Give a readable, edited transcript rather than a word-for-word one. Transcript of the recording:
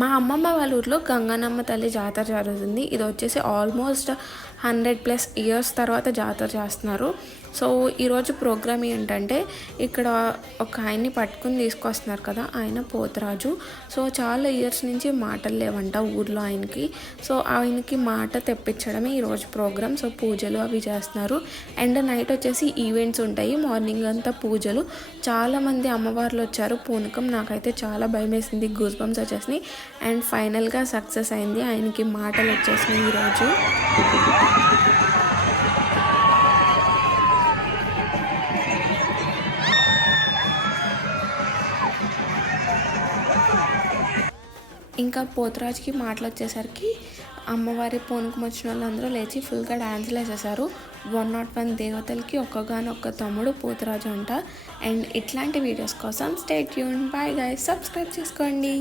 మా అమ్మమ్మ వాళ్ళ ఊర్లో గంగనమ్మ తల్లి జాతర జరుగుతుంది. ఇది వచ్చేసి ఆల్మోస్ట్ 100+ ఇయర్స్ తర్వాత జాతర చేస్తున్నారు. సో ఈరోజు ప్రోగ్రామ్ ఏంటంటే ఇక్కడ ఒక ఆయన్ని పట్టుకుని తీసుకొస్తున్నారు కదా, ఆయన పోతరాజు. సో చాలా ఇయర్స్ నుంచి మాటలు లేవంట ఊర్లో ఆయనకి. సో ఆయనకి మాట తెప్పించడమే ఈరోజు ప్రోగ్రామ్. సో పూజలు అవి చేస్తున్నారు. అండ్ నైట్ వచ్చేసి ఈవెంట్స్ ఉంటాయి. మార్నింగ్ అంతా పూజలు. చాలామంది అమ్మవార్లు వచ్చారు. పూనకం నాకైతే చాలా భయం వేసింది, గూస్ బంప్స్ వచ్చేసినాయి. అండ్ ఫైనల్గా సక్సెస్ అయింది. ఆయనకి మాటలు వచ్చేసినాయి ఈరోజు. ఇంకా పోతరాజుకి మాటలు వచ్చేసరికి అమ్మవారి పూనకం వచ్చిన వాళ్ళందరూ లేచి ఫుల్గా డ్యాన్స్లు వేసేసారు. 101 దేవతలకి ఒక్కగానొక్క తమ్ముడు పోతరాజు అంట. అండ్ ఇట్లాంటి వీడియోస్ కోసం stay tune. Bye guys, subscribe చేసుకోండి.